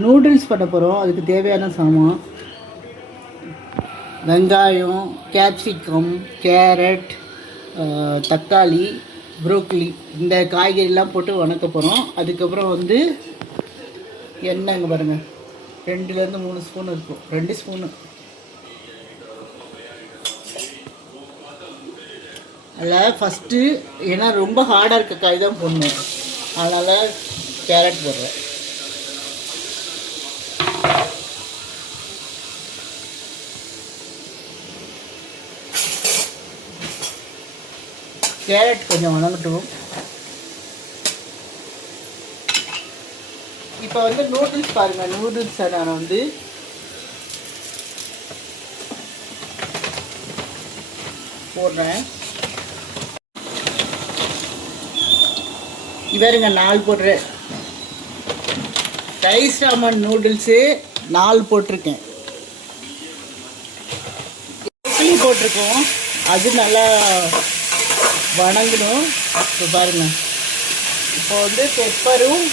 Noodles பண்ண போகிறோம். அதுக்கு தேவையான சாமான் வெங்காயம், கேப்சிகம், கேரட், தக்காளி, ப்ரோக்கலி இந்த காய்கறிலாம் போட்டு வணக்க போகிறோம். அதுக்கப்புறம் எண்ணெய் இங்கே பாருங்கள் 2லேருந்து 3 ஸ்பூன் இருக்கும். 2 ஸ்பூனு. அதில் ஃபஸ்ட்டு ஏன்னா ரொம்ப ஹார்டாக இருக்க காய் தான் போடணும், அதனால் கேரட் போடுறேன். கேரட் கொஞ்சம் வணங்கட்டும். இப்போ நூடுல்ஸ் பாருங்கள். நூடுல்ஸை நான் போடுறேன். இவருங்க 4 போடுறேன். ரைஸ் ராமன் நூடுல்ஸு 4 போட்டிருக்கேன். இட்லி போட்டிருக்கோம், அது நல்லா வணங்கணும். இப்போ பாருங்கள். இப்போ பெப்பரும்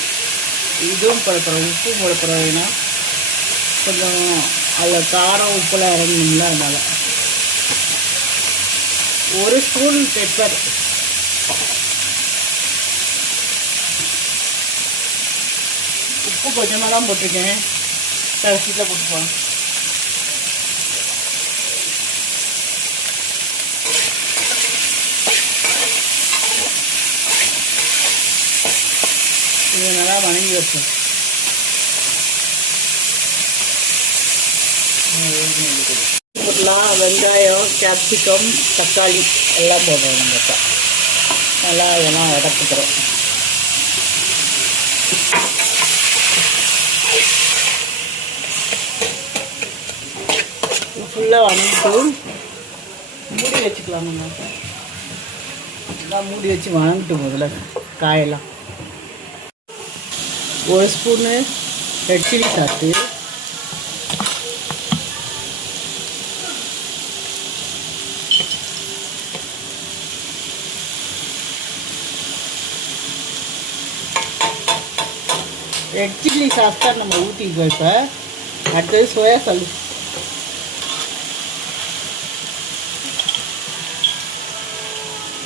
இதுவும் போடப்போகிறோம், உப்பும் போடப்போகிறோம். ஏன்னா கொஞ்சம் அதில் காரம் உப்புலாம் இறங்கணுங்களா, அதனால் 1 ஸ்பூன் பெப்பர். உப்பு கொஞ்சமாக தான் போட்டிருக்கேன், கடைசியில் போட்டுப்போம். இதை நல்லா வணங்கி வச்சோம். போடலாம். வெங்காயம், கேப்சிகம், தக்காளி எல்லாம் போடுறோம். நம்ம நல்லா இதெல்லாம் வதக்குறோம். ஃபுல்லாக வணங்கிட்டு மூடி வச்சுக்கலாம். நம்ம எல்லாம் மூடி வச்சு வணங்கிட்டு முதல்ல காயெல்லாம். 1 spoon red chilli sauce, red chilli sauce தான் நம்ம ஊற்றிக்குவோம். இப்போ அடுத்தது சோயா சாஸ்.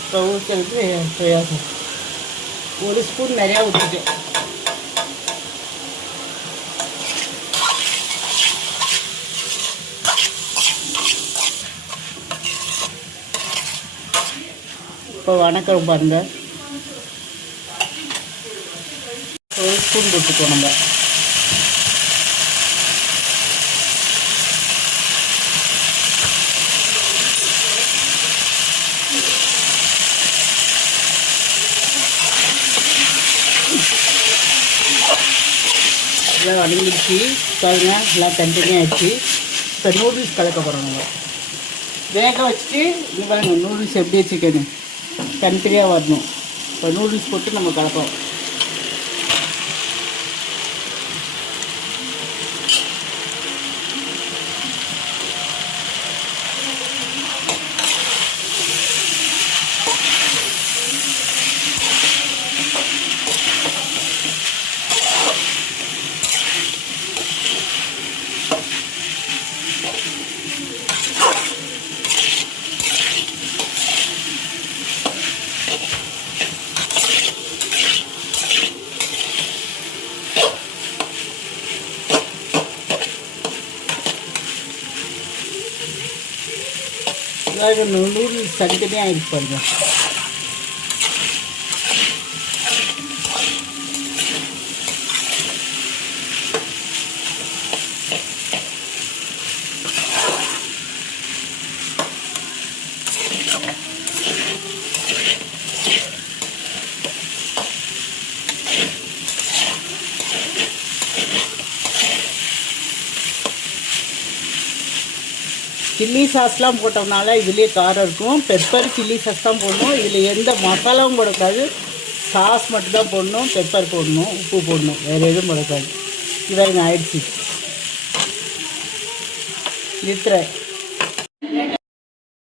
இப்போ ஊற்றுறது சோயா சாஸ் 1 ஸ்பூன் நிறையா ஊற்றிட்டேன். இப்போ வணக்கம் பாருங்கள். 1 ஸ்பூன் போட்டுக்கோ. நம்ம எல்லாம் வணங்கிடுச்சு பாருங்கள். எல்லாம் தனித்தனியாக ஆயிடுச்சு. இப்போ நூடுல்ஸ் கலக்க போகிறோம். நம்ம வேக வச்சுட்டு இங்கே பாருங்கள் நூடுல்ஸ் எப்படி வச்சுக்கணும், தனித்தனியாக வரணும். இப்போ நூடுல்ஸ் போட்டு நம்ம கலப்போம். நூடுல்ஸ் தனித்தனியாக ஆகிடுச்சு பாருங்க. சில்லி சாஸ்லாம் போட்டோம்னால இதுலேயே காரம் இருக்கும். பெப்பர் சில்லி சாஸ் தான் போடணும். இதில் எந்த மசாலாவும் போடக்கூடாது. சாஸ் மட்டும்தான் போடணும். பெப்பர் போடணும், உப்பு போடணும், வேறு எதுவும் போடக்கூடாது. இதாக ஆயிடுச்சு. நிறுத்துறேன்.